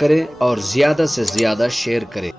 کریں اور زیادہ سے زیادہ شیئر کریں۔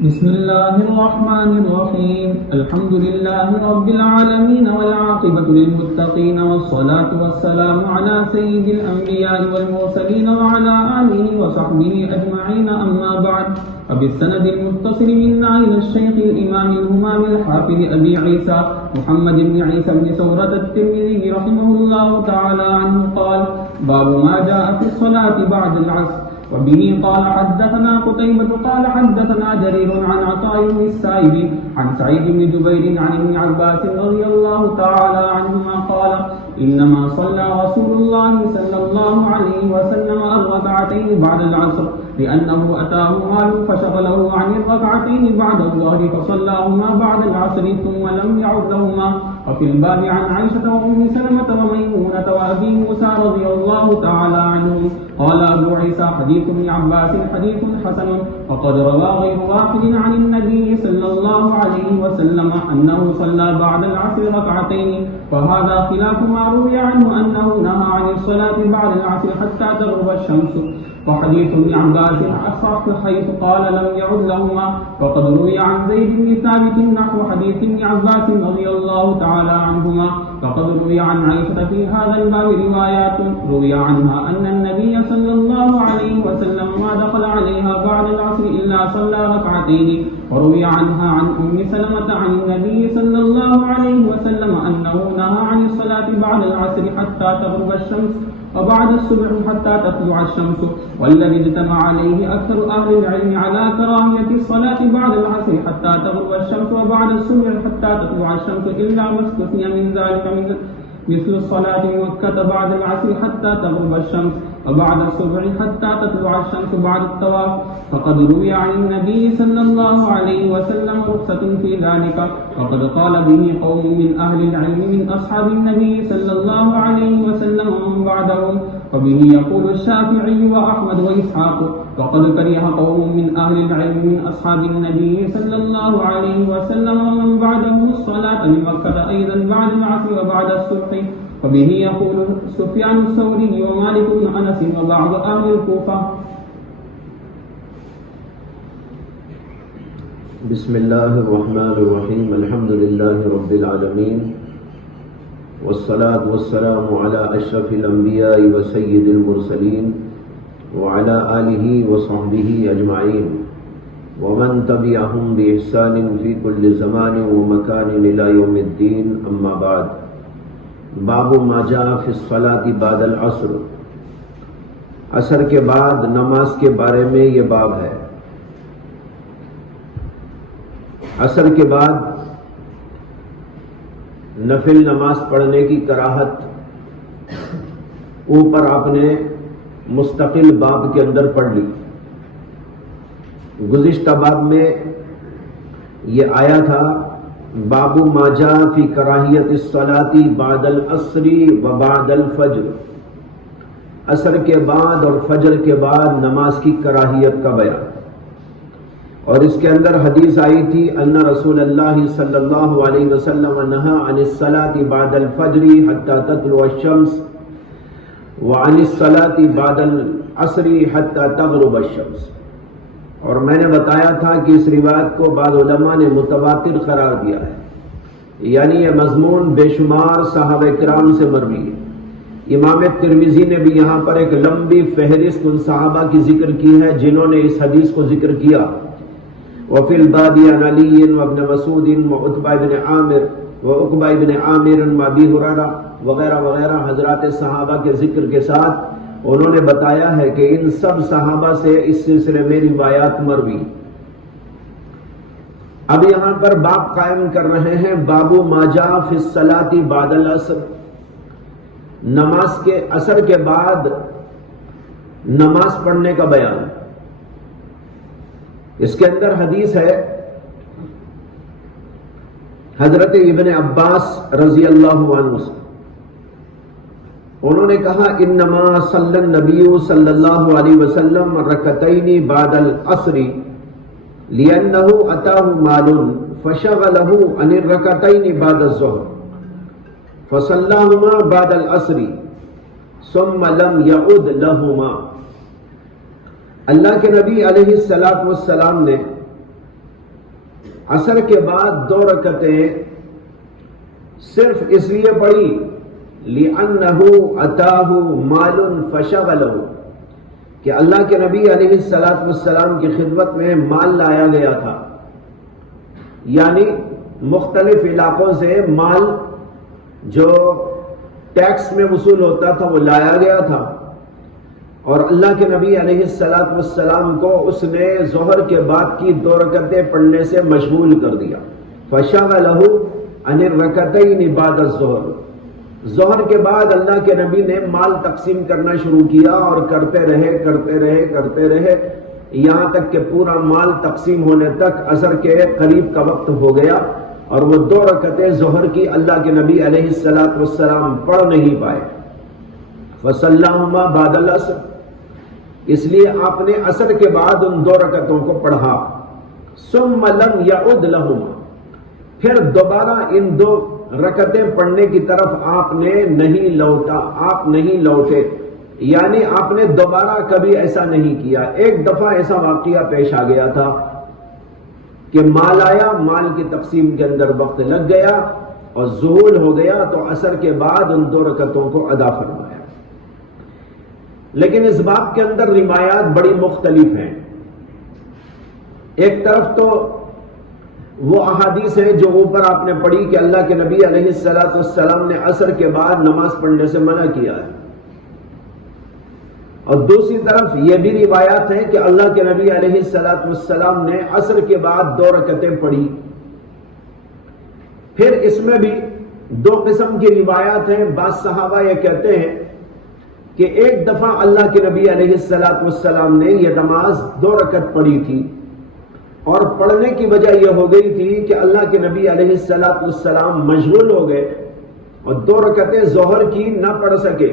بسم اللہ الرحمن الرحیم الحمد للہ رب العالمین والعاقبۃ للمتقین والصلاة والسلام علی سید الانبیاء والمرسلین وعلی آلہ وصحبہ اجمعین اما بعد فبالسند المتصل منا إلى الشيخ الإمام الهمام الحافظ أبي عيسى محمد بن عيسى بن ثورة الترمذي رحمه الله تعالى عنه قال: باب ما جاء في الصلاة بعد العصر. وبه قال حدثنا قتيبة قال حدثنا جرير عن عطاء بن السائب عن سعيد بن جبير عن ابن عباس رضي الله تعالى عنهما قال: إنما صلى رسول الله صلى الله عليه وسلم الركعتين بعد العصر لأنه أتاه مال فشغله عن الركعتين بعد الظهر فصلاهما بعد العصر ثم لم يعد لهما. وفي الباب عن عائشة وأم سلمة وميمونة وأبي موسى رضي الله تعالى عنهم. قال أبو عيسى حديث ابن عباس حديث حسن وقد روى غير واحد عن النبي صلى الله عليه وسلم أنه صلى بعد العصر ركعتين، فهذا خلاف ما روي عنه أنه نهى عن الصلاة بعد العصر حتى تغرب الشمس. وحديث ابن عباس أصح حيث قال لم يعد لهما، وقد روي عن زيد بن ثابت نحو حديث ابن عباس رضي الله تعالى عنهما. فقد روي عن عائشة في هذا الباب روايات روي عنها أن النبي صلى الله عليه وسلم ما دخل عليها بعد العصر إلا صلى ركعتين. وروي عنها عن أم سلمة عن النبي صلى الله عليه وسلم أنه نهى عن الصلاة بعد العصر حتى تغرب الشمس وبعد الصبح حتى تطلع الشمس. والذي اجتمع عليه أكثر أهل العلم على كراهية الصلاة بعد العصر حتى تغرب الشمس وبعد الصبح حتى تطلع الشمس إلا ما استثني من ذلك مثل الصلاة مكة بعد العصر حتى تغرب الشمس وبعد الصبح حتى تطلع الشمس بعد الطواف. فقد روي عن النبي صلى الله عليه وسلم رخصة في ذلك، وقد قال به قوم من أهل العلم من أصحاب النبي صلى الله عليه وسلم ومن بعدهم، وبه يقول الشافعي وأحمد وإسحاق. وقد كره قوم من أهل العلم من أصحاب النبي صلى الله عليه وسلم ومن بعدهم الصلاة بمكة أيضا بعد العصر وبعد الصبح، وبه يقول سفيان الثوري ومالك بن أنس وبعض أهل الكوفة. بسم الله الرحمن الرحيم الحمد لله رب العالمين والصلاة والسلام على أشرف الأنبياء وسيد المرسلين وعلى آله وصحبه أجمعين ومن تبعهم بإحسان في كل زمان ومكان إلى يوم الدين. أما بعد. باب ما جاء في الصلاة بعد العصر. عصر کے بعد نماز کے بارے میں یہ باب ہے. عصر کے بعد نفل نماز پڑھنے کی کراہت اوپر آپ نے مستقل باب کے اندر پڑھ لی. گزشتہ باب میں یہ آیا تھا باب ما جاء فی کراہیت الصلاۃ بعد العصر و بعد الفجر. عصر کے بعد اور فجر کے بعد نماز کی کراہیت کا بیان. اور اس کے اندر حدیث آئی تھی ان رسول اللہ صلی اللہ علیہ وسلم نہا عن الصلاۃ بعد الفجر حتی تطلع الشمس وعن الصلاۃ بعد العصر حتی تغرب الشمس. اور میں نے بتایا تھا کہ اس روایت کو بعض علماء نے متواتر قرار دیا ہے، یعنی یہ مضمون بے شمار صحابہ کرام سے مروی ہے. امام ترمذی نے بھی یہاں پر ایک لمبی فہرست ان صحابہ کی ذکر کی ہے جنہوں نے اس حدیث کو ذکر کیا. وفی الباب عن علی وابن مسعود وعتبہ بن عامر وعقبہ بن عامر وابی ہریرہ وغیرہ وغیرہ حضرات صحابہ کے ذکر کے ساتھ انہوں نے بتایا ہے کہ ان سب صحابہ سے اس سلسلے میں روایات مروی. اب یہاں پر باب قائم کر رہے ہیں باب ما جاء فی الصلاۃ بعد العصر. نماز کے عصر کے بعد نماز پڑھنے کا بیان. اس کے اندر حدیث ہے حضرت ابن عباس رضی اللہ عنہ سے. انہوں نے کہا انما صلی النبی صلی اللہ علیہ وسلم رکعتین بعد العصر لأنه أتاه مال فشغله عن الركعتين بعد الظهر فصلاهما بعد العصر ثم لم يعد لهما. اللہ کے نبی علیہ الصلوۃ والسلام نے عصر کے بعد 2 رکعتیں صرف اس لیے پڑھی لِأَنَّهُ أَتَاهُ مَالٌ فَشَغَلَهُ کہ اللہ کے نبی علیہ الصلوۃ والسلام کی خدمت میں مال لایا گیا تھا، یعنی مختلف علاقوں سے مال جو ٹیکس میں وصول ہوتا تھا وہ لایا گیا تھا، اور اللہ کے نبی علیہ الصلوۃ والسلام کو اس نے ظہر کے بعد کی 2 رکعتیں پڑھنے سے مشغول کر دیا۔ فَشَغَلَهُ عَنِ الرَّكَعَتَيْنِ بَعْدَ الظُّهْرِ، ظہر کے بعد اللہ کے نبی نے مال تقسیم کرنا شروع کیا اور کرتے رہے یہاں تک کہ پورا مال تقسیم ہونے تک عصر کے قریب کا وقت ہو گیا، اور وہ 2 رکعتیں ظہر کی اللہ کے نبی علیہ الصلوۃ والسلام پڑھ نہیں پائے۔ فَصَلَّاهُمَا بَعْدَ الْعَصْرِ، اس لیے آپ نے عصر کے بعد ان 2 رکعتوں کو پڑھا۔ ثُمَّ لَمْ يَعُدْ لَهُمَا، پھر دوبارہ ان 2 رکعتیں پڑھنے کی طرف آپ نے نہیں لوٹا، آپ نہیں لوٹے، یعنی آپ نے دوبارہ کبھی ایسا نہیں کیا۔ ایک دفعہ ایسا واقعہ پیش آ گیا تھا کہ مال آیا، مال کی تقسیم کے اندر وقت لگ گیا اور ذہول ہو گیا، تو عصر کے بعد ان 2 رکعتوں کو ادا فرمایا۔ لیکن اس باب کے اندر روایات بڑی مختلف ہیں۔ ایک طرف تو وہ احادیث ہے جو اوپر آپ نے پڑھی کہ اللہ کے نبی علیہ الصلوۃ والسلام نے عصر کے بعد نماز پڑھنے سے منع کیا ہے، اور دوسری طرف یہ بھی روایات ہیں کہ اللہ کے نبی علیہ الصلوۃ والسلام نے عصر کے بعد 2 رکعتیں پڑھی۔ پھر اس میں بھی 2 قسم کی روایات ہیں۔ بعض صحابہ یہ کہتے ہیں کہ ایک دفعہ اللہ کے نبی علیہ الصلوۃ والسلام نے یہ نماز 2 رکعت پڑھی تھی، اور پڑھنے کی وجہ یہ ہو گئی تھی کہ اللہ کے نبی علیہ الصلوۃ والسلام مشغول ہو گئے اور 2 رکعتیں ظہر کی نہ پڑھ سکے،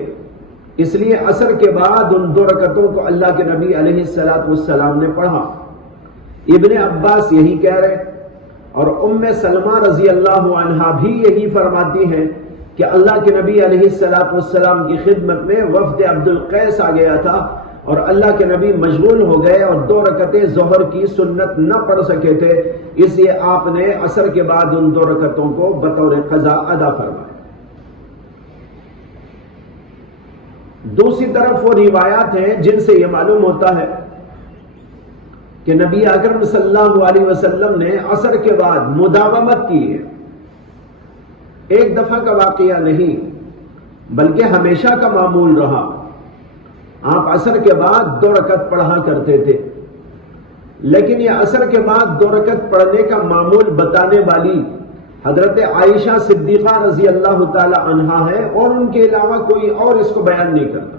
اس لیے عصر کے بعد ان 2 رکعتوں کو اللہ کے نبی علیہ الصلوۃ والسلام نے پڑھا۔ ابن عباس یہی کہہ رہے، اور ام سلمہ رضی اللہ عنہا بھی یہی فرماتی ہیں کہ اللہ کے نبی علیہ الصلوۃ والسلام کی خدمت میں وفد عبد القیس آ گیا تھا، اور اللہ کے نبی مشغول ہو گئے اور 2 رکعتیں ظہر کی سنت نہ پڑھ سکے تھے، اس لیے آپ نے عصر کے بعد ان 2 رکعتوں کو بطور قضا ادا فرمایا۔ دوسری طرف وہ روایات ہیں جن سے یہ معلوم ہوتا ہے کہ نبی اکرم صلی اللہ علیہ وسلم نے عصر کے بعد مداومت کی ہے، ایک دفعہ کا واقعہ نہیں بلکہ ہمیشہ کا معمول رہا۔ آپ عصر کے بعد 2 رکعت پڑھا کرتے تھے، لیکن یہ عصر کے بعد 2 رکعت پڑھنے کا معمول بتانے والی حضرت عائشہ صدیقہ رضی اللہ تعالی عنہا ہے، اور ان کے علاوہ کوئی اور اس کو بیان نہیں کرتا۔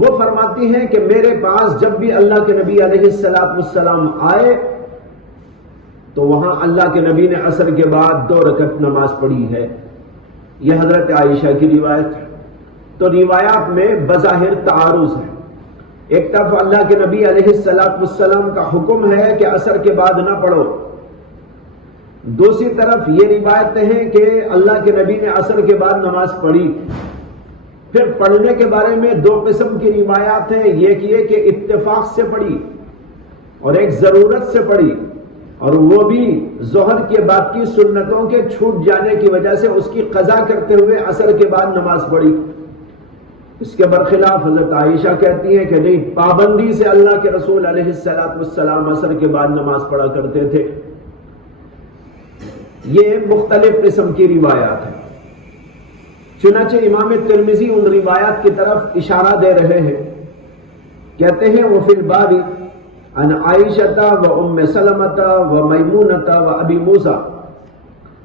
وہ فرماتی ہیں کہ میرے پاس جب بھی اللہ کے نبی علیہ الصلوۃ والسلام آئے تو وہاں اللہ کے نبی نے عصر کے بعد 2 رکعت نماز پڑھی ہے۔ یہ حضرت عائشہ کی روایت ہے۔ تو روایات میں بظاہر تعارض ہے، ایک طرف اللہ کے نبی علیہ الصلوۃ والسلام کا حکم ہے کہ عصر کے بعد نہ پڑھو، دوسری طرف یہ روایتیں ہیں کہ اللہ کے نبی نے عصر کے بعد نماز پڑھی۔ پھر پڑھنے کے بارے میں 2 قسم کی روایات ہیں، یہ کہ اتفاق سے پڑھی اور ایک ضرورت سے پڑھی، اور وہ بھی ظہر کے بعد کی سنتوں کے چھوٹ جانے کی وجہ سے اس کی قضا کرتے ہوئے عصر کے بعد نماز پڑھی۔ اس کے برخلاف حضرت عائشہ کہتی ہیں کہ نہیں، پابندی سے اللہ کے رسول علیہ الصلوۃ والسلام عصر کے بعد نماز پڑھا کرتے تھے۔ یہ مختلف قسم کی روایات ہیں، چنانچہ امام ترمذی ان روایات کی طرف اشارہ دے رہے ہیں، کہتے ہیں وفی الباب عن عائشہ و ام سلمۃ و میمونۃ و ابی موسیٰ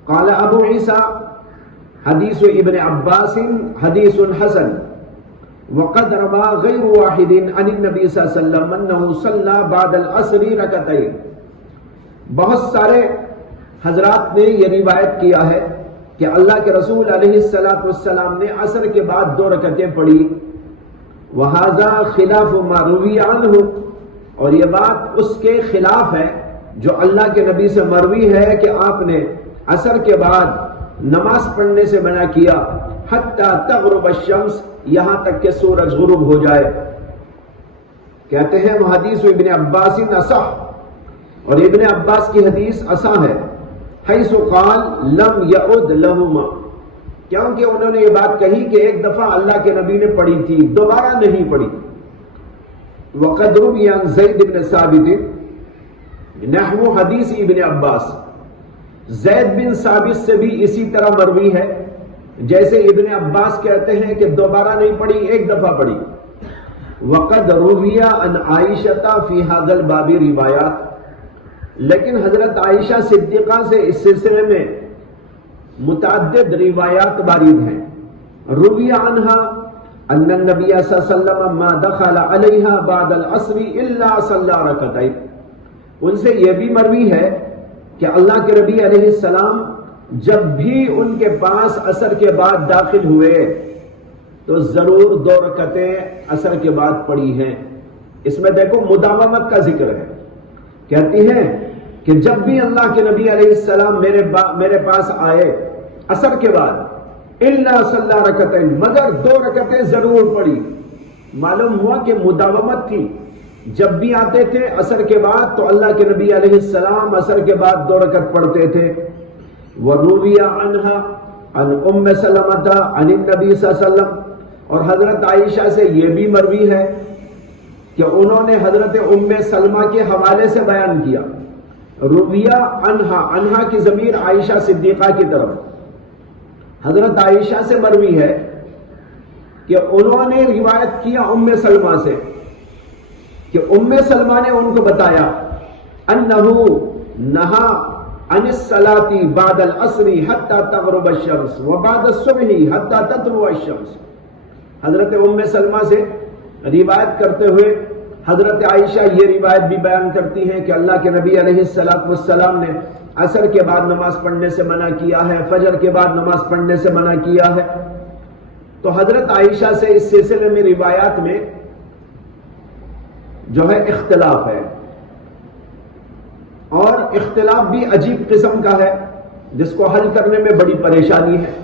قال ابو عیسیٰ حدیث ابن عباس حدیث حسن وقد روا غیر واحد عن النبی صلی اللہ علیہ وسلم انه صلی بعد العصر رکعتین۔ بہت سارے حضرات نے یہ روایت کیا ہے کہ اللہ کے رسول علیہ الصلوۃ والسلام نے عصر کے بعد 2 رکعتیں پڑھی۔ وہذا خلاف ما روی عنہ، اور یہ بات اس کے خلاف ہے جو اللہ کے نبی سے مروی ہے کہ آپ نے عصر کے بعد نماز پڑھنے سے منع کیا حتی تغرب الشمس، یہاں تک کہ سورج غروب ہو جائے۔ کہتے ہیں حدیث ابن عباس اصح، اور ابن عباس کی حدیث اصح ہے، حیث قال لم یعد لہما، کیونکہ انہوں نے یہ بات کہی کہ ایک دفعہ اللہ کے نبی نے پڑھی تھی، دوبارہ نہیں پڑھی۔ وقد روی عن زید بن ثابت نحو حدیث ابن عباس، زید بن ثابت سے بھی اسی طرح مروی ہے جیسے ابن عباس کہتے ہیں کہ دوبارہ نہیں پڑھی، ایک دفعہ پڑھی۔ وقد روی عن عائشہ فی ھذا الباب روایات، لیکن حضرت عائشہ صدیقہ سے اس سلسلے میں متعدد روایات وارد ہیں۔ روی عنہا ان النبی صلی اللہ علیہ وسلم ما دخل علیہا بعد العصر الا صلی رکعتین، ان سے یہ بھی مروی ہے کہ اللہ کے نبی علیہ السلام جب بھی ان کے پاس عصر کے بعد داخل ہوئے تو ضرور 2 رکعتیں عصر کے بعد پڑھی ہیں۔ اس میں دیکھو مداومت کا ذکر ہے، کہتی ہیں کہ جب بھی اللہ کے نبی علیہ السلام میرے پاس آئے عصر کے بعد الا صلی رکعتین، مگر 2 رکعتیں ضرور پڑھی۔ معلوم ہوا کہ مداومت تھی، جب بھی آتے تھے عصر کے بعد تو اللہ کے نبی علیہ السلام عصر کے بعد 2 رکعت پڑھتے تھے۔ وروی عنہا عن ام سلمۃ عن النبی صلی اللہ علیہ وسلم، اور حضرت عائشہ سے یہ بھی مروی ہے کہ انہوں نے حضرت ام سلمہ کے حوالے سے بیان کیا۔ رویہ عنہا کی ضمیر عائشہ صدیقہ کی طرف، حضرت عائشہ سے مروی ہے کہ انہوں نے روایت کیا ام سلمہ سے کہ ام سلمہ نے ان کو بتایا انہ نہا عن الصلاة بعد العصر حتى تغرب الشمس وبعد الصبح حتى تطلع الشمس۔ حضرت ام سلمہ سے روایت کرتے ہوئے حضرت عائشہ یہ روایت بھی بیان کرتی ہیں کہ اللہ کے نبی علیہ السلام نے عصر کے بعد نماز پڑھنے سے منع کیا ہے، فجر کے بعد نماز پڑھنے سے منع کیا ہے۔ تو حضرت عائشہ سے اس سلسلے میں روایات میں جو ہے اختلاف ہے، اور اختلاف بھی عجیب قسم کا ہے جس کو حل کرنے میں بڑی پریشانی ہے۔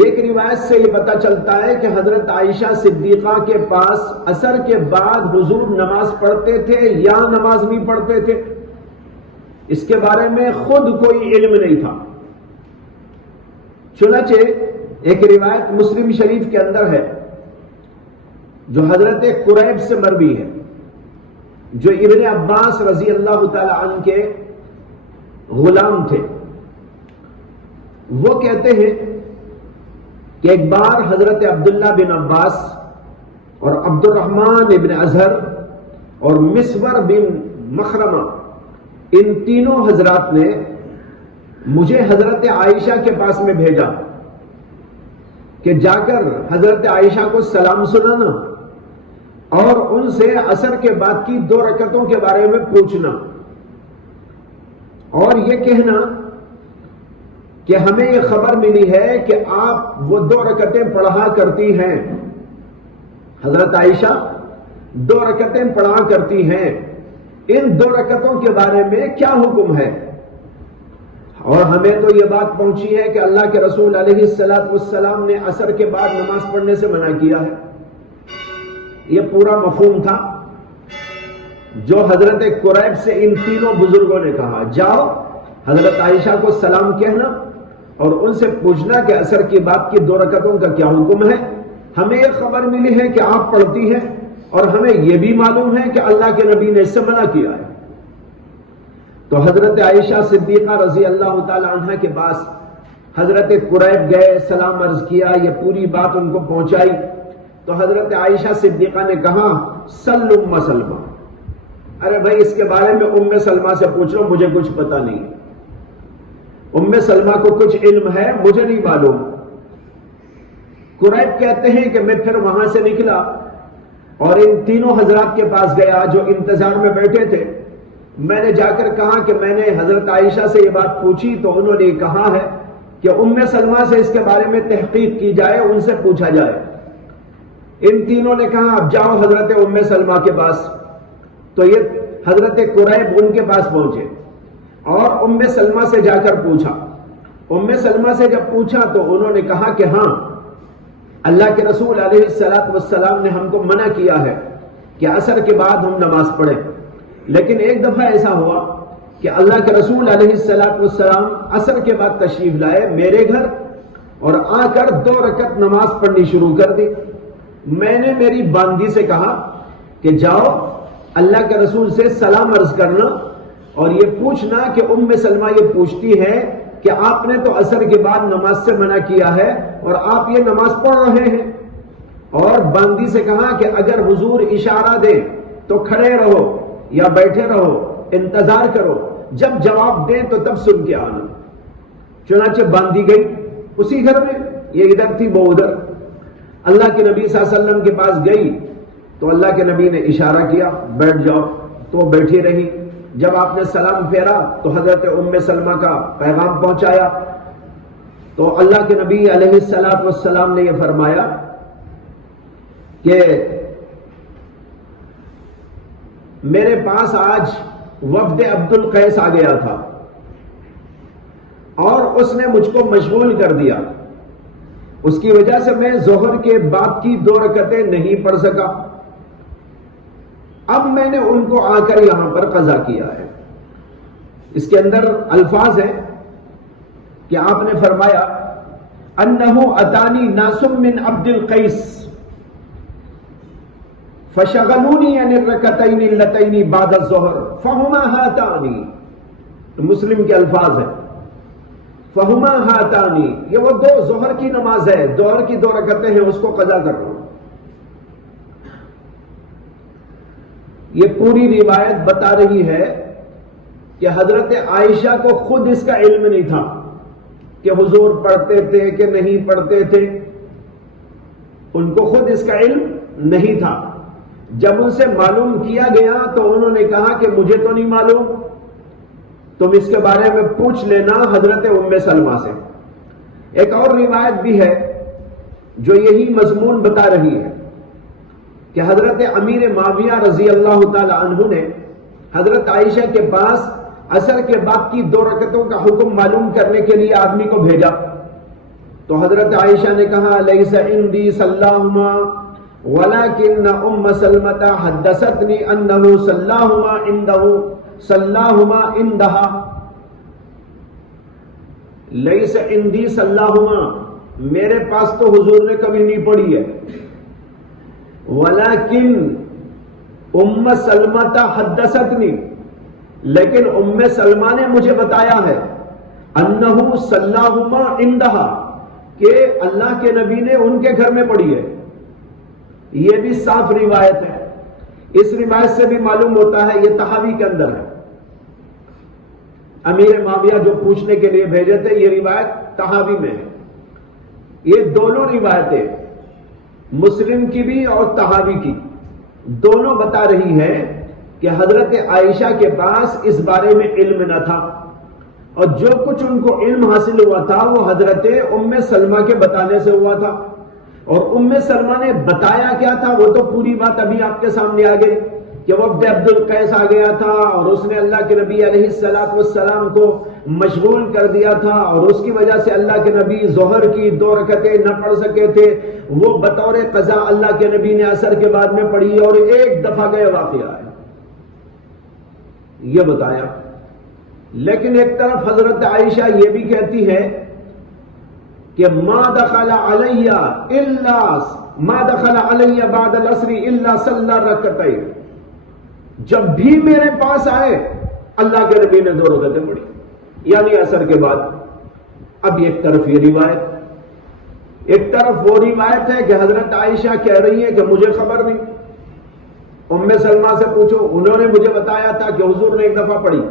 ایک روایت سے یہ پتہ چلتا ہے کہ حضرت عائشہ صدیقہ کے پاس عصر کے بعد حضور نماز پڑھتے تھے یا نماز نہیں پڑھتے تھے، اس کے بارے میں خود کوئی علم نہیں تھا۔ چنانچہ ایک روایت مسلم شریف کے اندر ہے جو حضرت قریب سے مروی ہے، جو ابن عباس رضی اللہ تعالی عنہ کے غلام تھے۔ وہ کہتے ہیں کہ ایک بار حضرت عبداللہ بن عباس اور عبد الرحمن ابن اظہر اور مسور بن مخرمہ، ان تینوں حضرات نے مجھے حضرت عائشہ کے پاس میں بھیجا کہ جا کر حضرت عائشہ کو سلام سنانا اور ان سے عصر کے بعد کی 2 رکعتوں کے بارے میں پوچھنا، اور یہ کہنا کہ ہمیں یہ خبر ملی ہے کہ آپ وہ 2 رکعتیں پڑھا کرتی ہیں، حضرت عائشہ 2 رکعتیں پڑھا کرتی ہیں، ان 2 رکعتوں کے بارے میں کیا حکم ہے؟ اور ہمیں تو یہ بات پہنچی ہے کہ اللہ کے رسول علیہ السلام نے عصر کے بعد نماز پڑھنے سے منع کیا ہے۔ یہ پورا مفہوم تھا جو حضرت قریب سے ان تینوں بزرگوں نے کہا، جاؤ حضرت عائشہ کو سلام کہنا اور ان سے پوچھنا کہ عصر کی بعد کی 2 رکعتوں کا کیا حکم ہے۔ ہمیں یہ خبر ملی ہے کہ آپ پڑھتی ہیں، اور ہمیں یہ بھی معلوم ہے کہ اللہ کے نبی نے اس سے منع کیا ہے۔ تو حضرت عائشہ صدیقہ رضی اللہ تعالی عنہ کے پاس حضرت قریب گئے، سلام عرض کیا، یہ پوری بات ان کو پہنچائی۔ تو حضرت عائشہ صدیقہ نے کہا سل ام سلمہ، ارے بھائی اس کے بارے میں ام سلمہ سے پوچھ لو، مجھے کچھ پتہ نہیں، ام سلمہ کو کچھ علم ہے، مجھے نہیں معلوم۔ قریب کہتے ہیں کہ میں پھر وہاں سے نکلا اور ان تینوں حضرات کے پاس گیا جو انتظار میں بیٹھے تھے۔ میں نے جا کر کہا کہ میں نے حضرت عائشہ سے یہ بات پوچھی، تو انہوں نے کہا ہے کہ ام سلمہ سے اس کے بارے میں تحقیق کی جائے، ان سے پوچھا جائے۔ ان تینوں نے کہا اب جاؤ حضرت ام سلمہ کے پاس۔ تو یہ حضرت قریب ان کے پاس پہنچے اور ام سلمہ سے جا کر پوچھا۔ ام سلمہ سے جب پوچھا تو انہوں نے کہا کہ ہاں اللہ کے رسول علیہ السلام نے ہم کو منع کیا ہے کہ عصر کے بعد ہم نماز پڑھیں، لیکن ایک دفعہ ایسا ہوا کہ اللہ کے رسول علیہ السلام عصر کے بعد تشریف لائے میرے گھر اور آ کر 2 رکعت نماز پڑھنی شروع کر دی۔ میں نے میری باندی سے کہا کہ جاؤ اللہ کے رسول سے سلام عرض کرنا اور یہ پوچھنا کہ ام سلمہ یہ پوچھتی ہے کہ آپ نے تو عصر کے بعد نماز سے منع کیا ہے اور آپ یہ نماز پڑھ رہے ہیں، اور باندی سے کہا کہ اگر حضور اشارہ دے تو کھڑے رہو یا بیٹھے رہو، انتظار کرو، جب جواب دیں تو تب سن کے آنا۔ چنانچہ باندی گئی اسی گھر میں، یہ ادھر تھی وہ ادھر۔ اللہ کے نبی صلی اللہ علیہ وسلم کے پاس گئی تو اللہ کے نبی نے اشارہ کیا بیٹھ جاؤ، تو وہ بیٹھی رہی۔ جب آپ نے سلام پھیرا تو حضرت ام سلمہ کا پیغام پہنچایا، تو اللہ کے نبی علیہ السلام نے یہ فرمایا کہ میرے پاس آج وفد عبد القیس آ گیا تھا اور اس نے مجھ کو مشغول کر دیا، اس کی وجہ سے میں ظہر کے بعد کی 2 رکعتیں نہیں پڑھ سکا، اب میں نے ان کو آ کر یہاں پر قضا کیا ہے۔ اس کے اندر الفاظ ہیں کہ آپ نے فرمایا انہو اتانی ناس من عبد القیس فشغلونی عن الرکعتین اللتین بعد الظہر فہما ہاتانی، مسلم کے الفاظ ہیں فہما ہاتانی، یہ وہ 2 ظہر کی نماز ہے، ظہر کی 2 رکعتیں ہیں، اس کو قضا کر رہا ہوں۔ یہ پوری روایت بتا رہی ہے کہ حضرت عائشہ کو خود اس کا علم نہیں تھا کہ حضور پڑھتے تھے کہ نہیں پڑھتے تھے، ان کو خود اس کا علم نہیں تھا۔ جب ان سے معلوم کیا گیا تو انہوں نے کہا کہ مجھے تو نہیں معلوم، تم اس کے بارے میں پوچھ لینا حضرت ام سلمہ سے۔ ایک اور روایت بھی ہے جو یہی مضمون بتا رہی ہے کہ حضرت امیر معاویہ رضی اللہ تعالی عنہ نے حضرت عائشہ کے پاس عصر کے بعد کی 2 رکعتوں کا حکم معلوم کرنے کے لیے آدمی کو بھیجا، تو حضرت عائشہ نے کہا لیس عندی صلاہما ولکن ام سلمۃ حدثتنی انہ صلاہما عندہا، لیس عندی صلاہما، میرے پاس تو حضور نے کبھی نہیں پڑھی ہے، ولیکن ام سلمۃ حدثتنی، لیکن ام سلمہ نے مجھے بتایا ہے انہو صلاہما عندہا، کہ اللہ کے نبی نے ان کے گھر میں پڑھی ہے۔ یہ بھی صاف روایت ہے، اس روایت سے بھی معلوم ہوتا ہے یہ طحاوی کے اندر ہے۔ امیر معاویہ جو پوچھنے کے لیے بھیجے تھے یہ روایت طحاوی میں ہے۔ یہ دونوں روایتیں مسلم کی بھی اور طحاوی کی دونوں بتا رہی ہے کہ حضرت عائشہ کے پاس اس بارے میں علم نہ تھا، اور جو کچھ ان کو علم حاصل ہوا تھا وہ حضرت ام سلمہ کے بتانے سے ہوا تھا، اور ام سلمہ نے بتایا کیا تھا وہ تو پوری بات ابھی آپ کے سامنے آ گئی کہ وفد عبد القیس آ گیا تھا اور اس نے اللہ کے نبی علیہ السلام کو مشغول کر دیا تھا، اور اس کی وجہ سے اللہ کے نبی ظہر کی 2 رکعتیں نہ پڑھ سکے تھے، وہ بطور قضا اللہ کے نبی نے عصر کے بعد میں پڑھی، اور 1 دفعہ کا واقعہ ہے یہ بتایا۔ لیکن ایک طرف حضرت عائشہ یہ بھی کہتی ہے کہ ما دخل علی بعد العصر الا صلی رکعتین، جب بھی میرے پاس آئے اللہ کے نبی نے 2 رکعتیں پڑھی، یعنی عصر کے بعد۔ اب ایک طرف یہ روایت، ایک طرف وہ روایت ہے کہ حضرت عائشہ کہہ رہی ہے کہ مجھے خبر نہیں، ام سلمہ سے پوچھو، انہوں نے مجھے بتایا تھا کہ حضور نے 1 دفعہ پڑھی۔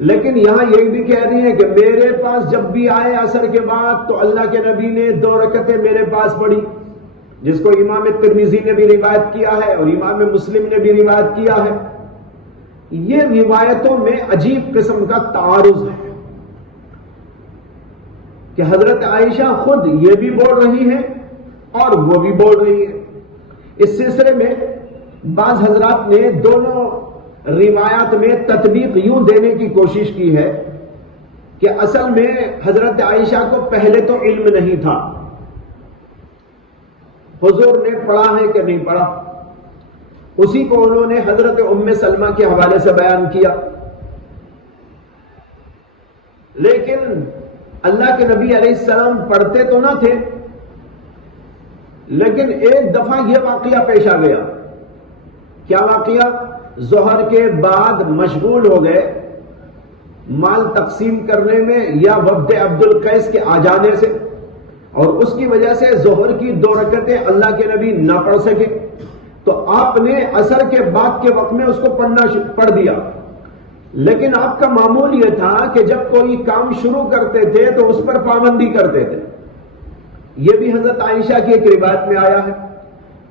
لیکن یہاں یہ بھی کہہ رہی ہے کہ میرے پاس جب بھی آئے عصر کے بعد تو اللہ کے نبی نے 2 رکعتیں میرے پاس پڑھی، جس کو امام ترمذی نے بھی روایت کیا ہے اور امام مسلم نے بھی روایت کیا ہے۔ یہ روایتوں میں عجیب قسم کا تعارض ہے کہ حضرت عائشہ خود یہ بھی بول رہی ہے اور وہ بھی بول رہی ہے۔ اس سلسلے میں بعض حضرات نے دونوں روایات میں تطبیق یوں دینے کی کوشش کی ہے کہ اصل میں حضرت عائشہ کو پہلے تو علم نہیں تھا، حضور نے پڑھا ہے کہ نہیں پڑھا؟ اسی کو انہوں نے حضرت ام سلمہ کے حوالے سے بیان کیا. لیکن اللہ کے نبی علیہ السلام پڑھتے تو نہ تھے، لیکن ایک دفعہ یہ واقعہ پیش آ گیا. کیا واقعہ؟ ظہر کے بعد مشغول ہو گئے مال تقسیم کرنے میں یا وفد عبد القیس کے آ جانے سے، اور اس کی وجہ سے ظہر کی 2 رکعتیں اللہ کے نبی نہ پڑھ سکے. تو آپ نے عصر کے بعد کے وقت میں اس کو پڑھ دیا. لیکن آپ کا معمول یہ تھا کہ جب کوئی کام شروع کرتے تھے تو اس پر پابندی کرتے تھے. یہ بھی حضرت عائشہ کی ایک روایت میں آیا ہے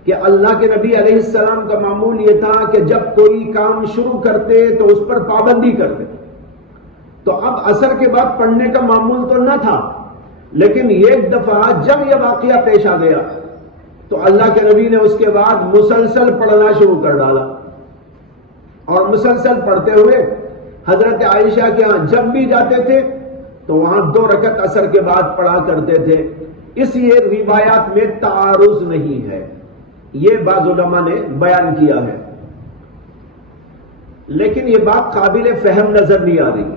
کہ اللہ کے نبی علیہ السلام کا معمول یہ تھا کہ جب کوئی کام شروع کرتے تو اس پر پابندی کرتے. تو اب عصر کے بعد پڑھنے کا معمول تو نہ تھا، لیکن ایک دفعہ جب یہ واقعہ پیش آ گیا تو اللہ کے نبی نے اس کے بعد مسلسل پڑھنا شروع کر ڈالا، اور مسلسل پڑھتے ہوئے حضرت عائشہ کے ہاں جب بھی جاتے تھے تو وہاں 2 رکعت عصر کے بعد پڑھا کرتے تھے. اس لیے روایات میں تعارض نہیں ہے، یہ بعض علماء نے بیان کیا ہے. لیکن یہ بات قابل فہم نظر نہیں آ رہی.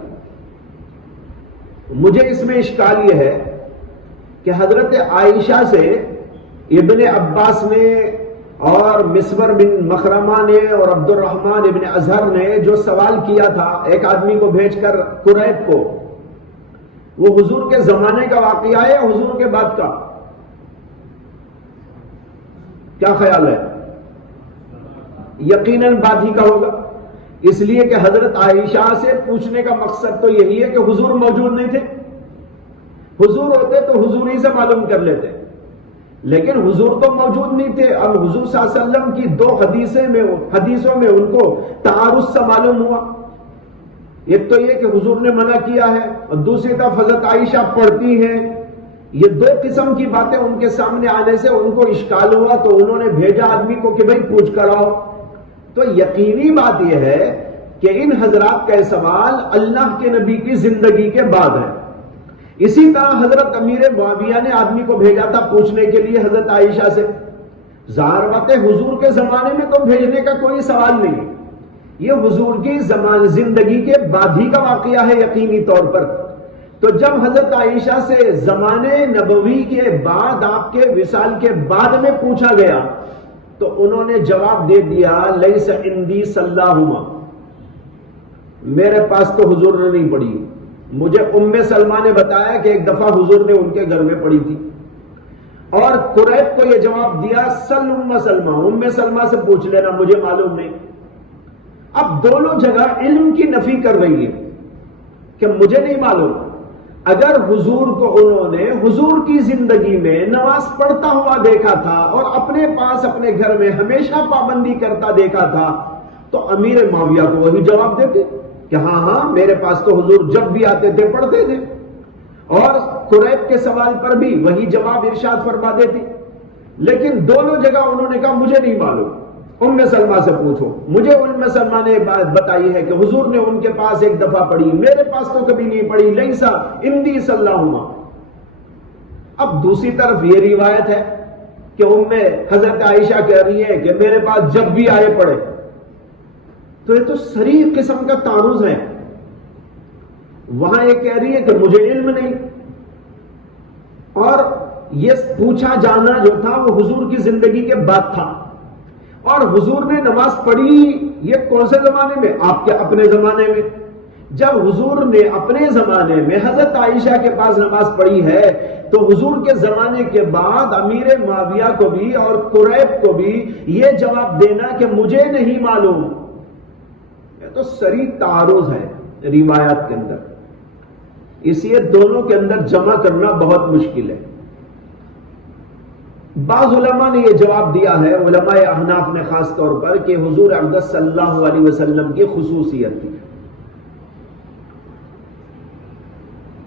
مجھے اس میں اشکال یہ ہے کہ حضرت عائشہ سے ابن عباس نے اور مسور بن مخرمہ نے اور عبد الرحمن ابن اظہر نے جو سوال کیا تھا ایک آدمی کو بھیج کر قریب کو، وہ حضور کے زمانے کا واقعہ ہے یا حضور کے بعد کا؟ کیا خیال ہے؟ یقیناً بعد ہی کا ہوگا، اس لیے کہ حضرت عائشہ سے پوچھنے کا مقصد تو یہی ہے کہ حضور موجود نہیں تھے. حضور ہوتے تو حضور ہی سے معلوم کر لیتے، لیکن حضور تو موجود نہیں تھے. اب حضور صلی اللہ علیہ وسلم کی 2 حدیثوں میں ان کو تعارض سے معلوم ہوا. ایک تو یہ کہ حضور نے منع کیا ہے، اور دوسری طرف حضرت عائشہ پڑھتی ہیں. یہ 2 قسم کی باتیں ان کے سامنے آنے سے ان کو اشکال ہوا، تو انہوں نے بھیجا آدمی کو کہ بھئی پوچھ کر آؤ. تو یقینی بات یہ ہے کہ ان حضرات کا سوال اللہ کے نبی کی زندگی کے بعد ہے. اسی طرح حضرت امیر معاویہ نے آدمی کو بھیجا تھا پوچھنے کے لیے حضرت عائشہ سے. ظاہر بات ہے حضور کے زمانے میں تو بھیجنے کا کوئی سوال نہیں، یہ حضور کی زندگی کے بعد ہی کا واقعہ ہے یقینی طور پر. تو جب حضرت عائشہ سے زمانے نبوی کے بعد آپ کے وصال کے بعد میں پوچھا گیا تو انہوں نے جواب دے دیا لیس عندی صلاہما، میرے پاس تو حضور نے نہیں پڑھی. مجھے ام سلمہ نے بتایا کہ ایک دفعہ حضور نے ان کے گھر میں پڑھی تھی، اور قریب کو یہ جواب دیا سل ام سلمہ، ام سلمہ سے پوچھ لینا، مجھے معلوم نہیں. اب دونوں جگہ علم کی نفی کر رہی ہے کہ مجھے نہیں معلوم. اگر حضور کو انہوں نے حضور کی زندگی میں نماز پڑھتا ہوا دیکھا تھا اور اپنے پاس اپنے گھر میں ہمیشہ پابندی کرتا دیکھا تھا تو امیر معاویہ کو وہی جواب دیتے کہ ہاں ہاں میرے پاس تو حضور جب بھی آتے تھے پڑھتے تھے، اور قریب کے سوال پر بھی وہی جواب ارشاد فرما دیتے. لیکن دونوں جگہ انہوں نے کہا مجھے نہیں معلوم، ام سلمہ سے پوچھو. مجھے ام سلمہ نے بات بتائی ہے کہ حضور نے ان کے پاس ایک دفعہ پڑھی، میرے پاس تو کبھی نہیں پڑھی. لیسا عندی صلاہما. اب دوسری طرف یہ روایت ہے کہ حضرت عائشہ کہہ رہی ہے کہ میرے پاس جب بھی آئے پڑھے. تو یہ تو صریح قسم کا تعارض ہے. وہاں یہ کہہ رہی ہے کہ مجھے علم نہیں، اور یہ پوچھا جانا جو تھا وہ حضور کی زندگی کے بعد تھا. اور حضور نے نماز پڑھی یہ کون سے زمانے میں؟ آپ کے اپنے زمانے میں. جب حضور نے اپنے زمانے میں حضرت عائشہ کے پاس نماز پڑھی ہے تو حضور کے زمانے کے بعد امیر معاویہ کو بھی اور قریب کو بھی یہ جواب دینا کہ مجھے نہیں معلوم، یہ تو صریح تعارض ہے روایات کے اندر. اس لیے دونوں کے اندر جمع کرنا بہت مشکل ہے. بعض علماء نے یہ جواب دیا ہے، علماء احناف نے خاص طور پر، کہ حضور اقدس صلی اللہ علیہ وسلم کی خصوصیت تھی.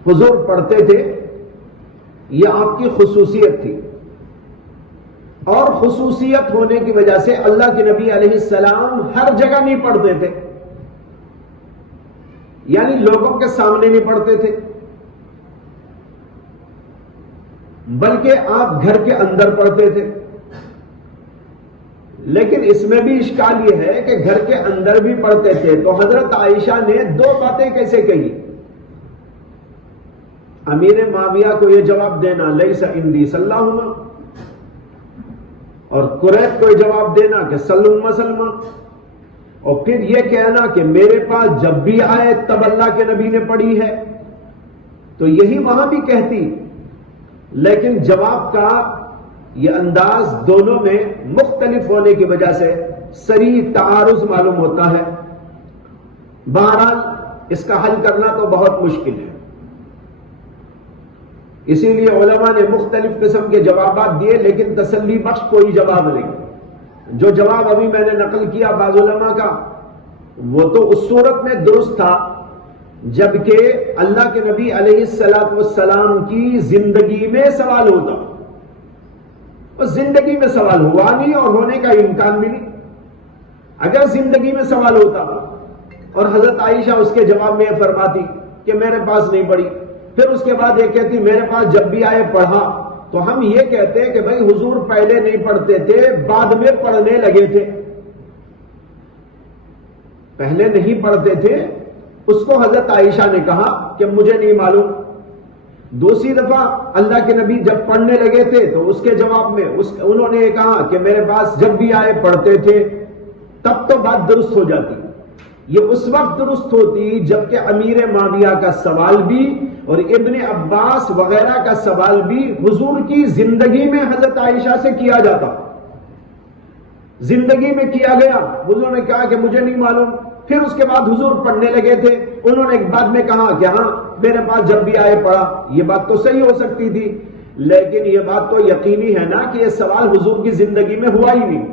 حضور پڑھتے تھے، یہ آپ کی خصوصیت تھی، اور خصوصیت ہونے کی وجہ سے اللہ کے نبی علیہ السلام ہر جگہ نہیں پڑھتے تھے، یعنی لوگوں کے سامنے نہیں پڑھتے تھے، بلکہ آپ گھر کے اندر پڑھتے تھے. لیکن اس میں بھی اشکال یہ ہے کہ گھر کے اندر بھی پڑھتے تھے، تو حضرت عائشہ نے دو باتیں کیسے کہی؟ امیر معاویہ کو یہ جواب دینا لیس عندی صلاہما، اور قریب کو یہ جواب دینا کہ صلوا سلما، اور پھر یہ کہنا کہ میرے پاس جب بھی آئے تب اللہ کے نبی نے پڑھی ہے، تو یہی وہاں بھی کہتی، لیکن جواب کا یہ انداز دونوں میں مختلف ہونے کی وجہ سے صریح تعارض معلوم ہوتا ہے۔ بہرحال اس کا حل کرنا تو بہت مشکل ہے، اسی لیے علماء نے مختلف قسم کے جوابات دیے، لیکن تسلی بخش کوئی جواب نہیں۔ جو جواب ابھی میں نے نقل کیا بعض علماء کا، وہ تو اس صورت میں درست تھا جبکہ اللہ کے نبی علیہ السلام کی زندگی میں سوال ہوتا، اور زندگی میں سوال ہوا نہیں اور ہونے کا امکان بھی نہیں۔ اگر زندگی میں سوال ہوتا اور حضرت عائشہ اس کے جواب میں یہ فرماتی کہ میرے پاس نہیں پڑھی، پھر اس کے بعد یہ کہتی میرے پاس جب بھی آئے پڑھا، تو ہم یہ کہتے کہ بھائی حضور پہلے نہیں پڑھتے تھے، بعد میں پڑھنے لگے تھے۔ پہلے نہیں پڑھتے تھے، اس کو حضرت عائشہ نے کہا کہ مجھے نہیں معلوم۔ دوسری دفعہ اللہ کے نبی جب پڑھنے لگے تھے تو اس کے جواب میں انہوں نے یہ کہا کہ میرے پاس جب بھی آئے پڑھتے تھے، تب تو بات درست ہو جاتی۔ یہ اس وقت درست ہوتی جبکہ امیر معاویہ کا سوال بھی اور ابن عباس وغیرہ کا سوال بھی حضور کی زندگی میں حضرت عائشہ سے کیا جاتا، زندگی میں کیا گیا، حضور نے کہا کہ مجھے نہیں معلوم، پھر اس کے بعد حضور پڑھنے لگے تھے، انہوں نے ایک بعد میں کہا کہ ہاں میرے پاس جب بھی آئے پڑھا۔ یہ بات تو صحیح ہو سکتی تھی، لیکن یہ بات تو یقینی ہے نا کہ یہ سوال حضور کی زندگی میں ہوا ہی نہیں،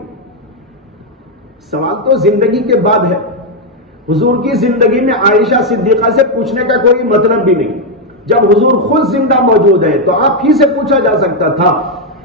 سوال تو زندگی کے بعد ہے۔ حضور کی زندگی میں عائشہ صدیقہ سے پوچھنے کا کوئی مطلب بھی نہیں، جب حضور خود زندہ موجود ہے تو آپ ہی سے پوچھا جا سکتا تھا۔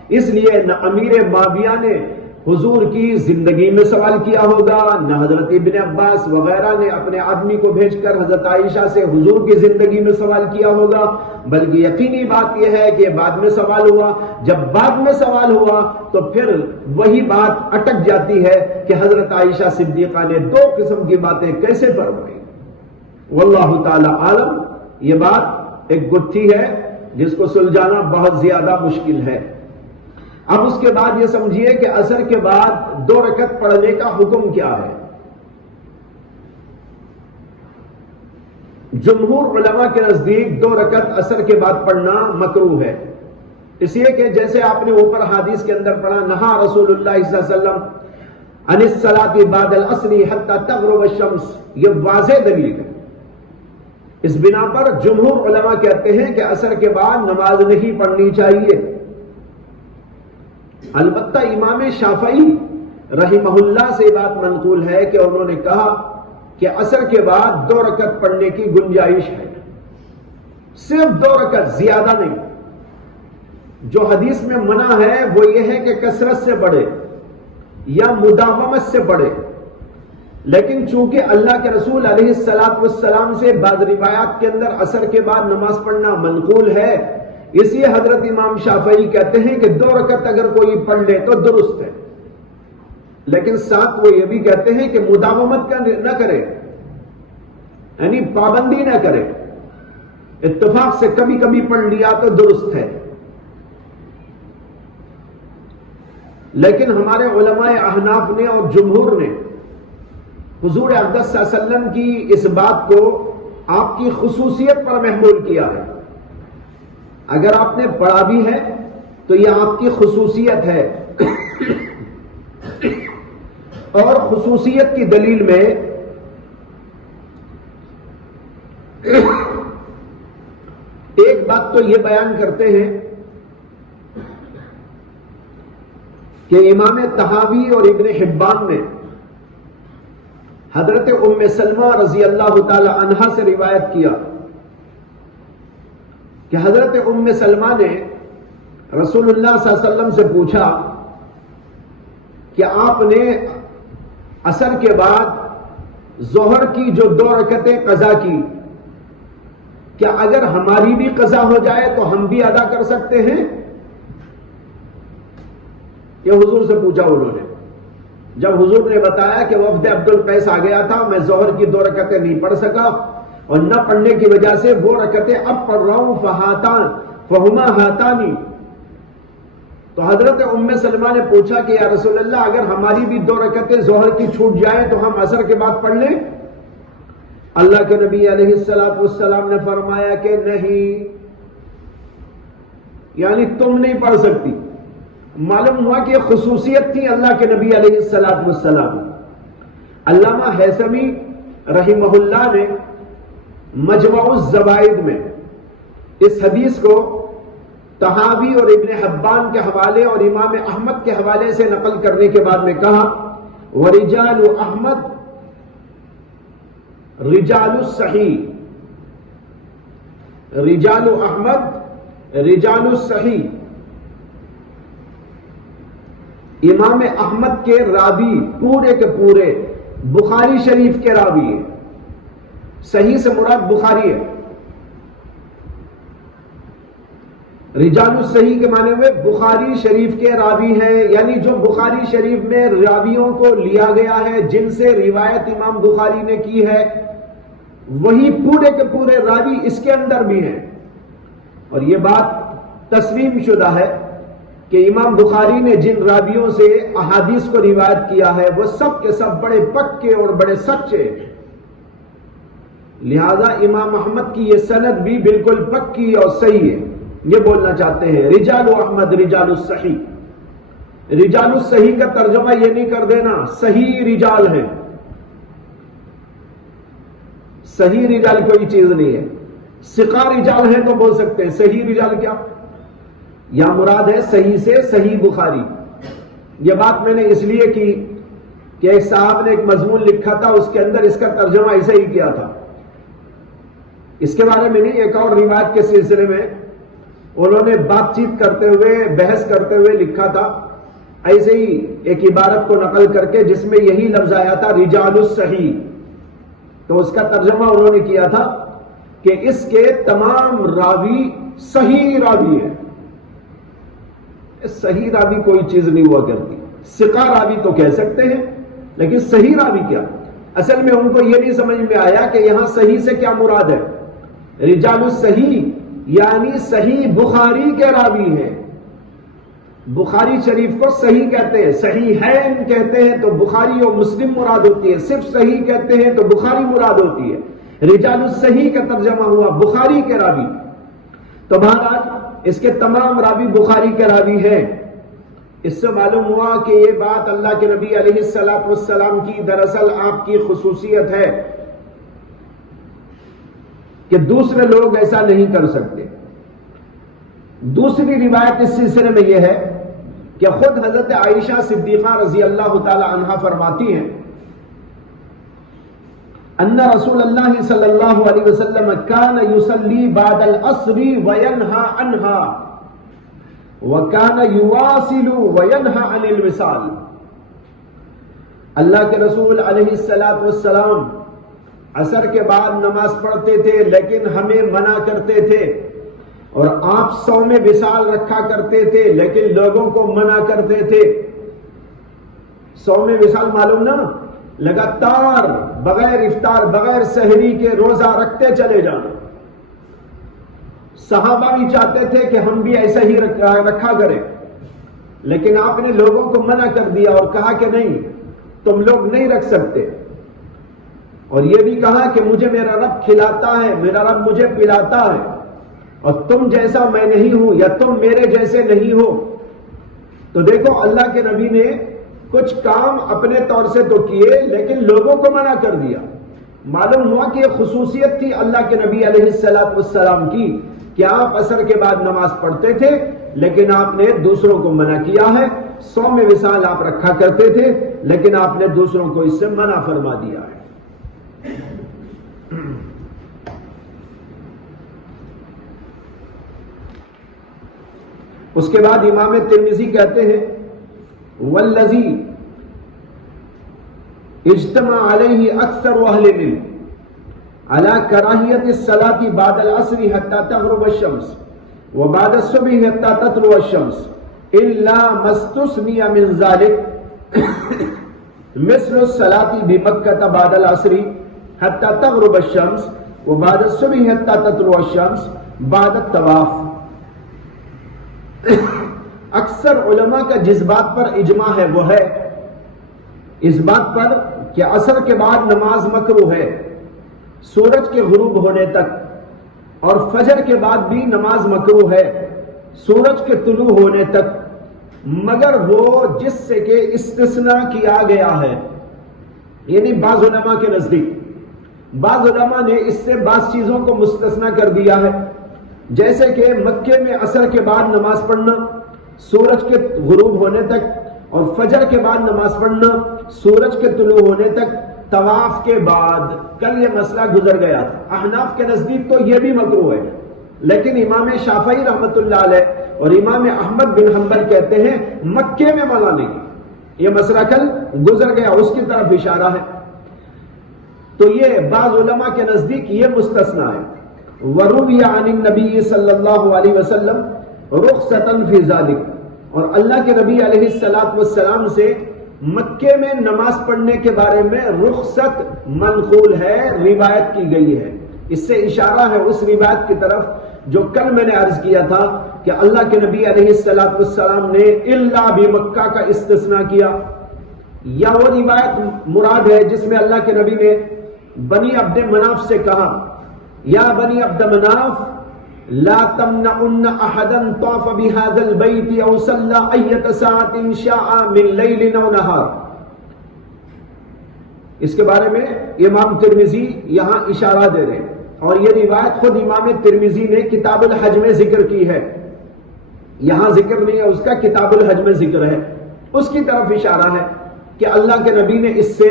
اس لیے نہ امیر معاویہ نے حضور کی زندگی میں سوال کیا ہوگا، نہ حضرت ابن عباس وغیرہ نے اپنے آدمی کو بھیج کر حضرت عائشہ سے حضور کی زندگی میں سوال کیا ہوگا، بلکہ یقینی بات یہ ہے کہ بعد میں سوال ہوا۔ جب بعد میں سوال ہوا تو پھر وہی بات اٹک جاتی ہے کہ حضرت عائشہ صدیقہ نے دو قسم کی باتیں کیسے فرمائی۔ واللہ تعالی عالم، یہ بات ایک گتھی ہے جس کو سلجھانا بہت زیادہ مشکل ہے۔ اب اس کے بعد یہ سمجھیے کہ عصر کے بعد 2 رکعت پڑھنے کا حکم کیا ہے۔ جمہور علماء کے نزدیک 2 رکعت عصر کے بعد پڑھنا مکروہ ہے، اس لیے کہ جیسے آپ نے اوپر حدیث کے اندر پڑھا، نہا رسول اللہ صلی اللہ علیہ وسلم عن الصلاۃ بعد العصر حتی تغرب الشمس، یہ واضح دلیل ہے۔ اس بنا پر جمہور علماء کہتے ہیں کہ عصر کے بعد نماز نہیں پڑھنی چاہیے۔ البتہ امام شافعی رحمہ اللہ سے بات منقول ہے کہ انہوں نے کہا کہ عصر کے بعد 2 رکعت پڑھنے کی گنجائش ہے، صرف 2 رکعت، زیادہ نہیں۔ جو حدیث میں منع ہے وہ یہ ہے کہ کثرت سے پڑھے یا مداومت سے پڑھے، لیکن چونکہ اللہ کے رسول علیہ السلام سے بعض روایات کے اندر عصر کے بعد نماز پڑھنا منقول ہے، اس لیے حضرت امام شافعی کہتے ہیں کہ 2 رکعت اگر کوئی پڑھ لے تو درست ہے، لیکن ساتھ وہ یہ بھی کہتے ہیں کہ مداومت نہ کرے، یعنی پابندی نہ کرے، اتفاق سے کبھی کبھی پڑھ لیا تو درست ہے۔ لیکن ہمارے علماء احناف نے اور جمہور نے حضور اقدس صلی اللہ علیہ وسلم کی اس بات کو آپ کی خصوصیت پر محمول کیا ہے۔ اگر آپ نے پڑھا بھی ہے تو یہ آپ کی خصوصیت ہے، اور خصوصیت کی دلیل میں ایک بات تو یہ بیان کرتے ہیں کہ امام طحاوی اور ابن حبان نے حضرت ام سلمہ رضی اللہ تعالی عنہا سے روایت کیا کہ حضرت ام سلمہ نے رسول اللہ صلی اللہ علیہ وسلم سے پوچھا کہ آپ نے عصر کے بعد ظہر کی جو 2 رکعتیں قضا کی، کیا اگر ہماری بھی قضا ہو جائے تو ہم بھی ادا کر سکتے ہیں؟ یہ حضور سے پوچھا انہوں نے۔ جب حضور نے بتایا کہ وفد عبد القیس آ گیا تھا، میں ظہر کی 2 رکعتیں نہیں پڑھ سکا اور نہ پڑھنے کی وجہ سے وہ رکعتیں اب پڑھ رہا ہوں، فہما ہاتانی. تو حضرت ام سلمہ نے پوچھا کہ یا رسول اللہ اگر ہماری بھی 2 رکعتیں ظہر کی چھوٹ جائیں تو ہم عصر کے بعد پڑھ لیں؟ اللہ کے نبی علیہ السلام نے فرمایا کہ نہیں، یعنی تم نہیں پڑھ سکتی. معلوم ہوا کہ یہ خصوصیت تھی اللہ کے نبی علیہ السلام. علامہ ہیثمی رحمہ اللہ نے مجمع الزوائد میں اس حدیث کو طحاوی اور ابن حبان کے حوالے اور امام احمد کے حوالے سے نقل کرنے کے بعد میں کہا وَرِجَالُ احمد رجال الصحیح، رجال احمد رجال الصحیح. امام احمد کے راوی پورے کے پورے بخاری شریف کے راوی ہیں. صحیح سے مراد بخاری ہے. رجال الصحیح کے معنی میں بخاری شریف کے راوی ہیں، یعنی جو بخاری شریف میں راویوں کو لیا گیا ہے جن سے روایت امام بخاری نے کی ہے، وہی پورے کے پورے راوی اس کے اندر بھی ہیں. اور یہ بات تسلیم شدہ ہے کہ امام بخاری نے جن راویوں سے احادیث کو روایت کیا ہے وہ سب کے سب بڑے پکے اور بڑے سچے ہیں. لہذا امام احمد کی یہ سند بھی بالکل پکی اور صحیح ہے. یہ بولنا چاہتے ہیں رجال احمد رجال الصحیح. رجال الصحیح کا ترجمہ یہ نہیں کر دینا صحیح رجال ہیں. صحیح رجال کوئی چیز نہیں ہے. ثقہ رجال ہیں تو بول سکتے ہیں، صحیح رجال کیا؟ یا مراد ہے صحیح سے صحیح بخاری. یہ بات میں نے اس لیے کی کہ ایک صاحب نے ایک مضمون لکھا تھا، اس کے اندر اس کا ترجمہ ایسے ہی کیا تھا. اس کے بارے میں نہیں، ایک اور روایت کے سلسلے میں انہوں نے بات چیت کرتے ہوئے بحث کرتے ہوئے لکھا تھا ایسے ہی ایک عبارت کو نقل کر کے جس میں یہی لفظ آیا تھا رجال الصحیح. تو اس کا ترجمہ انہوں نے کیا تھا کہ اس کے تمام راوی صحیح راوی ہیں. صحیح راوی کوئی چیز نہیں ہوا کرتی. ثقہ راوی تو کہہ سکتے ہیں لیکن صحیح راوی کیا؟ اصل میں ان کو یہ نہیں سمجھ میں آیا کہ یہاں صحیح سے کیا مراد ہے. رجال الصحیح یعنی صحیح بخاری کے راوی ہیں. بخاری شریف کو صحیح کہتے ہیں، صحیحین کہتے ہیں تو بخاری اور مسلم مراد ہوتی ہے. صرف صحیح کہتے ہیں تو بخاری مراد ہوتی ہے. رجال الصحیح کا ترجمہ ہوا بخاری کے راوی. تو بہرحال اس کے تمام راوی بخاری کے راوی ہیں. اس سے معلوم ہوا کہ یہ بات اللہ کے نبی علیہ السلام کی دراصل آپ کی خصوصیت ہے کہ دوسرے لوگ ایسا نہیں کر سکتے. دوسری روایت اس سلسلے میں یہ ہے کہ خود حضرت عائشہ صدیقہ رضی اللہ تعالی عنہا فرماتی ہیں ان رسول اللہ صلی اللہ علیہ وسلم کان یصلی بعد العصر وینہا عنہا وکان یواصل وینہا عن الوصال. اللہ کے رسول علیہ السلام عصر کے بعد نماز پڑھتے تھے لیکن ہمیں منع کرتے تھے، اور آپ صوم وصال رکھا کرتے تھے لیکن لوگوں کو منع کرتے تھے. صوم وصال معلوم نا، لگاتار بغیر افطار بغیر سحری کے روزہ رکھتے چلے جانا. صحابہ بھی چاہتے تھے کہ ہم بھی ایسا ہی رکھا کریں، لیکن آپ نے لوگوں کو منع کر دیا اور کہا کہ نہیں، تم لوگ نہیں رکھ سکتے. اور یہ بھی کہا کہ مجھے میرا رب کھلاتا ہے، میرا رب مجھے پلاتا ہے، اور تم جیسا میں نہیں ہوں یا تم میرے جیسے نہیں ہو. تو دیکھو اللہ کے نبی نے کچھ کام اپنے طور سے تو کیے لیکن لوگوں کو منع کر دیا. معلوم ہوا کہ یہ خصوصیت تھی اللہ کے نبی علیہ السلام کی کہ آپ عصر کے بعد نماز پڑھتے تھے لیکن آپ نے دوسروں کو منع کیا ہے. صوم وصال آپ رکھا کرتے تھے لیکن آپ نے دوسروں کو اس سے منع فرما دیا ہے. اس کے بعد امام ترمذی کہتے ہیں والذی اجتمع علیہ اکثر اہل العلم علی کراہیت الصلاۃ بعد العصر حتی تغرب الشمس وبعد الصبح حتی تطلع الشمس الا ما استثنی من ذلك مثل الصلاة بمکہ بعد العصر حتی تغرب الشمس وبعد الصبح حتی تطلع الشمس بعد الطواف۔ اکثر علماء کا جس بات پر اجماع ہے وہ ہے اس بات پر کہ عصر کے بعد نماز مکروہ ہے سورج کے غروب ہونے تک، اور فجر کے بعد بھی نماز مکروہ ہے سورج کے طلوع ہونے تک، مگر وہ جس سے کہ استثناء کیا گیا ہے، یعنی بعض علماء کے نزدیک بعض علماء نے اس سے بعض چیزوں کو مستثنیٰ کر دیا ہے، جیسے کہ مکے میں عصر کے بعد نماز پڑھنا سورج کے غروب ہونے تک، اور فجر کے بعد نماز پڑھنا سورج کے طلوع ہونے تک طواف کے بعد۔ کل یہ مسئلہ گزر گیا تھا، احناف کے نزدیک تو یہ بھی مکروہ ہے، لیکن امام شافعی رحمۃ اللہ علیہ اور امام احمد بن حنبل کہتے ہیں مکے میں منع نہیں۔ یہ مسئلہ کل گزر گیا، اس کی طرف اشارہ ہے۔ تو یہ بعض علماء کے نزدیک یہ مستثنیٰ ہے۔ وَرُوِيَ عَنِ النَّبِيِّ صلی اللہ علیہ وسلم رُخْصَةً فِي ذَلِكَ، اور اللہ کے نبی علیہ السلام سے مکے میں نماز پڑھنے کے بارے میں رخصت منقول ہے، روایت کی گئی ہے۔ اس سے اشارہ ہے اس روایت کی طرف جو کل میں نے عرض کیا تھا کہ اللہ کے نبی علیہ السلام نے الا بمکہ کا استثناء کیا، یا وہ روایت مراد ہے جس میں اللہ کے نبی نے بنی عبد مناف سے کہا یا بنی عبد مناف لا تمنعن احدا طاف بهذا البيت او صلى اية ساعة شاء من ليل او نهار۔ اس کے بارے میں امام ترمذی یہاں اشارہ دے رہے ہیں، اور یہ روایت خود امام ترمذی نے کتاب الحج میں ذکر کی ہے، یہاں ذکر نہیں ہے اس کا، کتاب الحج میں ذکر ہے۔ اس کی طرف اشارہ ہے کہ اللہ کے نبی نے اس سے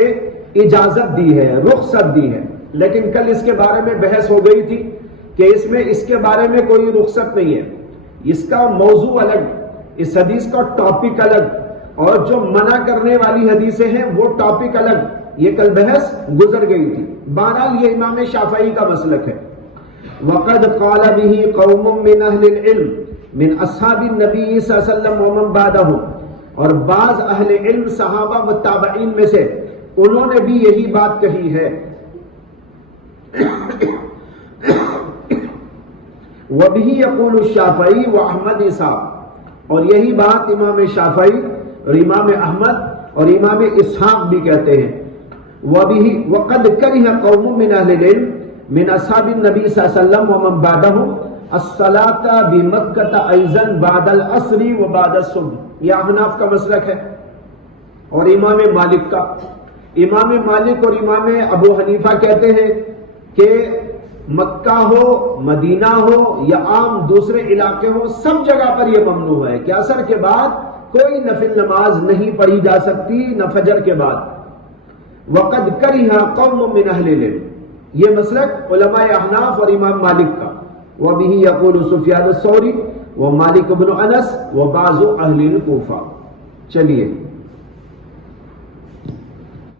اجازت دی ہے، رخصت دی ہے، لیکن کل اس کے بارے میں بحث ہو گئی تھی کہ اس کے بارے میں کوئی رخصت نہیں ہے، اس کا موضوع الگ، اس حدیث کا ٹاپک الگ، اور جو منع کرنے والی حدیثیں ہیں وہ ٹاپک الگ، یہ کل بحث گزر گئی تھی۔ بہرحال یہ امام شافعی کا مسلک ہے۔ وقد قال به قوم من اہل العلم من اصحاب النبی صلی اللہ علیہ وسلم ومن بعدهم، اور بعض اہل علم صحابہ و تابعین میں سے انہوں نے بھی یہی بات کہی ہے۔ وَبِهِ يَقُولُ الشَّافَعِي وَأَحْمَدُ اسحاق، اور یہی بات امام شافعی اور امام احمد اور امام اسحاق بھی کہتے ہیں۔ وَبِهِ وَقَدْ كَرِهَ قَوْمٌ مِّنْ أَهْلِ الْعِلْمِ مِنْ أَصْحَابِ النَّبِيِّ صلی اللہ علیہ وسلم وَمَنْ بَعْدَهُمْ الصَّلَاةَ بِمَكَّةَ أَيْضًا بَعْدَ الْعَصْرِ وَبَعْدَ الصُّبْحِ، یہ احناف کا مسلک ہے، اور امام مالک کا۔ امام مالک اور امام ابو حنیفہ کہتے ہیں کہ مکہ ہو، مدینہ ہو یا عام دوسرے علاقے ہو، سب جگہ پر یہ ممنوع ہے کہ عصر کے بعد کوئی نفل نماز نہیں پڑھی جا سکتی، نہ فجر کے بعد۔ وقد کرہ قوم من اہل العلم، یہ مسلک علماء احناف اور امام مالک کا۔ وبہ یقول سفیان الثوری ومالک بن انس وبعض اہل الکوفہ۔ چلیے